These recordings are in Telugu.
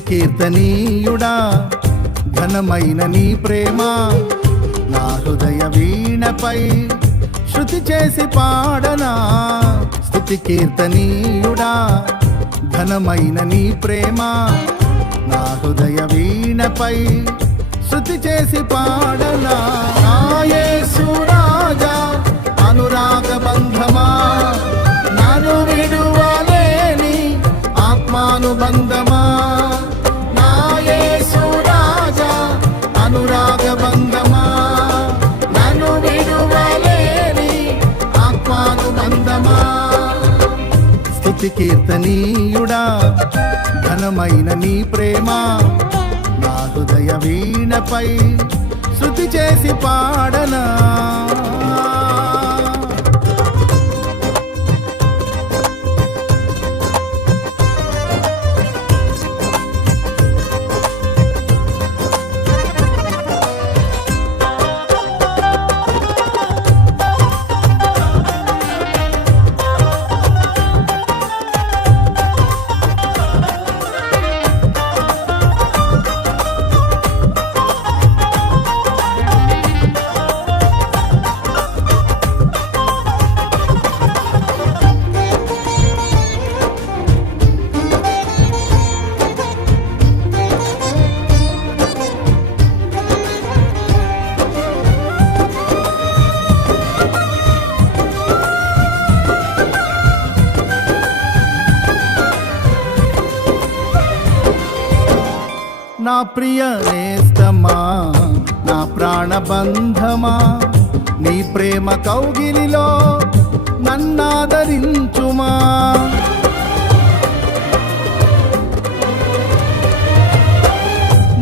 స్తుతి కీర్తనీయుడా ఘనమైన నీ ప్రేమ నా హృదయ వీణపై శృతి చేసి పాడనా. స్తుతి కీర్తనీయుడా ఘనమైన నీ ప్రేమ నా హృదయ వీణపై శృతి చేసి పాడనా. నా యేసు రాజా అనురాగ బంధమా నన్ను విడువలేని ఆత్మానుబంధమా. నా యేసు రాజా అనురాగ బంధమా నన్ను విడువలేని ఆత్మానుబంధమా. స్తుతి కీర్తనీయుడా ఘనమైన నీ ప్రేమ నా హృదయ వీణపై శృతి చేసి పాడనా. నా ప్రియ నేస్తమా నా ప్రాణబంధమా నీ ప్రేమ కౌగిలిలో నన్నాదరించుమా.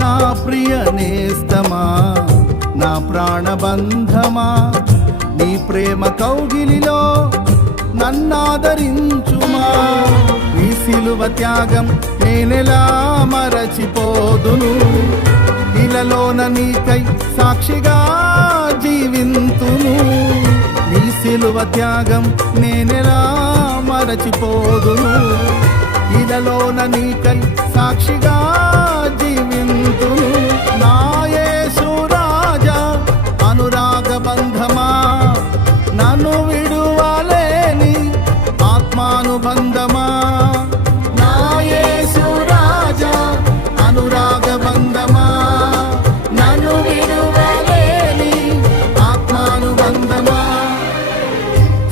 నా ప్రియ నేస్తమా నా ప్రాణబంధమా నీ ప్రేమ కౌగిలిలో నన్నాదరించుమా. నీ సిలువ త్యాగం నేనెలా మరచిపోదును, ఇలలోన నీకై సాక్షిగా జీవింతును. నీ సిలువ త్యాగం నేనెలా మరచిపోదును, ఇలలోన నీకై సాక్షిగా జీవింతును. నా యేసు రాజా అనురాగ బంధమా నన్ను విడువలేని ఆత్మానుబంధమా. నా యేసు రాజా అనురాగ బంధమా నన్ను విడువలేని ఆత్మానుబంధమా.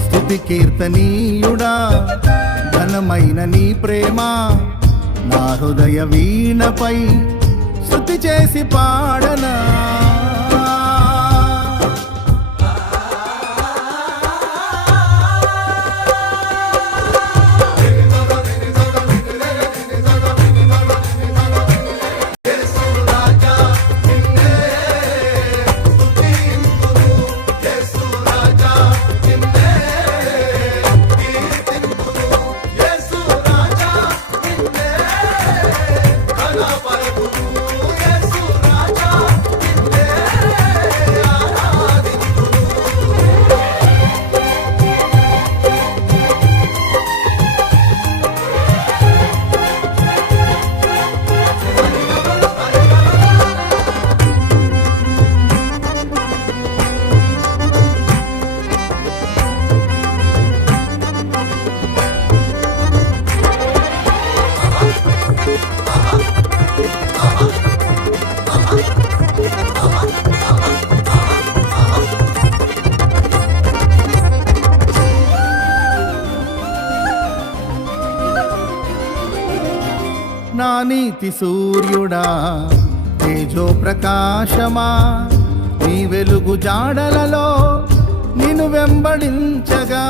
స్తుతి కీర్తనీయుడా ఘనమైన నీ ప్రేమ నా హృదయ వీణపై స్తుతి చేసి పాడనా. నా నీతి సూర్యుడా తేజో ప్రకాశమా నీ వెలుగు జాడలలో నిన్ను వెంబడించగా.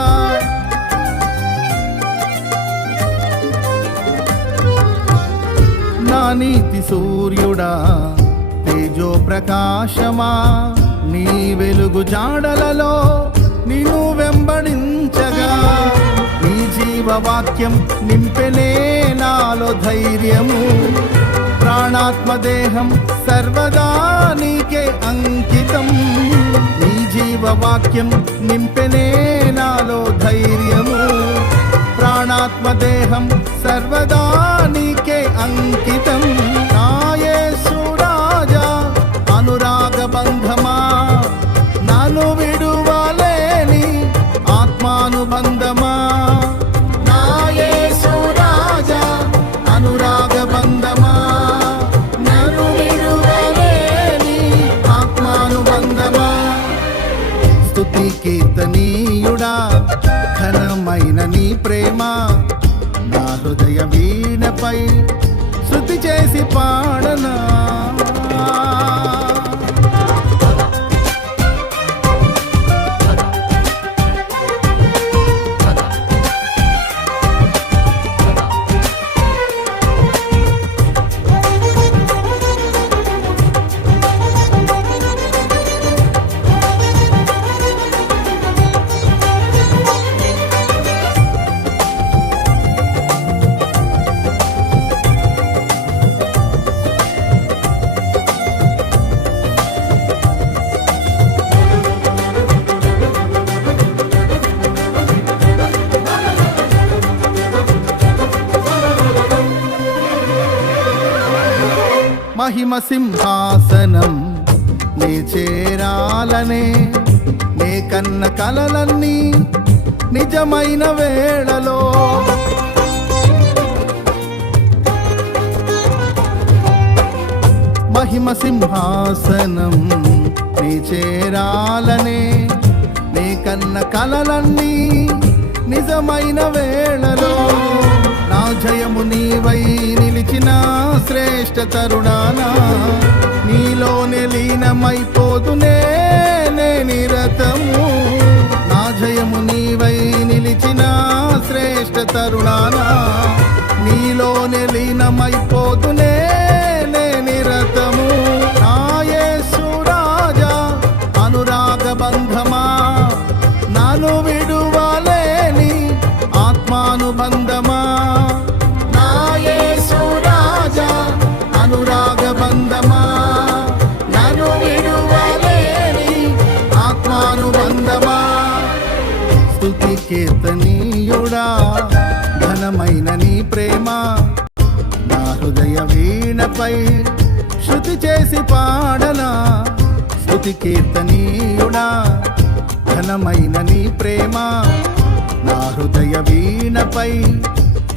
నా నీతి సూర్యుడా తేజో ప్రకాశమా నీ వెలుగు జాడలలో నిన్ను వెంబడించగా. నీ జీవవాక్యం నింపెనే నాలో ధైర్యము, ప్రాణాత్మదేహం సర్వదా నీకే అంకితం. నీ జీవవాక్యం నింపెనే నాలో ధైర్యము, ప్రాణాత్మదేహం సర్వదా నీకే అంకితం. బంధమా, నన్ను విడువలేని ఆత్మానుబంధమా, నా యేసు రాజా అనురాగ బంధమా, నన్ను విడువలేని ఆత్మానుబంధమా. స్తుతి కీర్తనీయుడా ఘనమైన నీ ప్రేమ, నా హృదయ వీణపై శృతి చేసి పాడనా. మహిమ సింహాసనం నే చేరాలనే, నే కన్న కలలన్నీ నిజమైన వేళలో, మహిమ సింహాసనం నే చేరాలనే, నే కన్న కలలన్నీ నిజమైన వేళలో, నా జయము నీవై నిలిచిన శ్రేష్ఠ తరుణానా, నీలోనే లీనమైపోతునే నే నిరతము, నా జయము నీవై నిలిచిన శ్రేష్ఠ తరుణానా, నీలోనే లీనమైపోతునే నే నిరతము, నా యేసు రాజా అనురాగ బంధమా, నన్ను విడువలేని ఆత్మానుబంధమా, నా యేసు రాజా అనురాగ బంధమా, నన్ను విడువలేని ఆత్మానుబంధమా. స్తుతి కీర్తనీయుడా ఘనమైన నీ ప్రేమ, నా హృదయ వీణపై శృతి చేసి పాడనా. స్తుతి కీర్తనీయుడా ఘనమైన నీ ప్రేమ, నా హృదయ వీణపై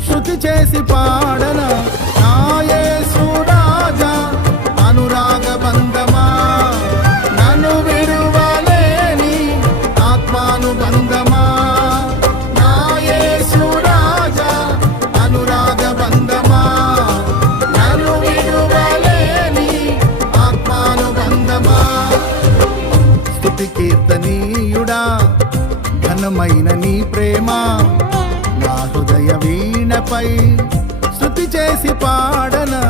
శృతి చేసి పాడనా. నా యేసు రాజా అనురాగ బంధమా, నన్ను విడువలేని ఆత్మానుబంధమా, నా యేసు రాజా అనురాగ బంధమా, నన్ను విడువలేని ఆత్మానుబంధమా. స్తుతి కీర్తనీయుడా ఘనమైన నీ ప్రేమ, నా హృదయ వీణపై శృతి చేసి పాడనా.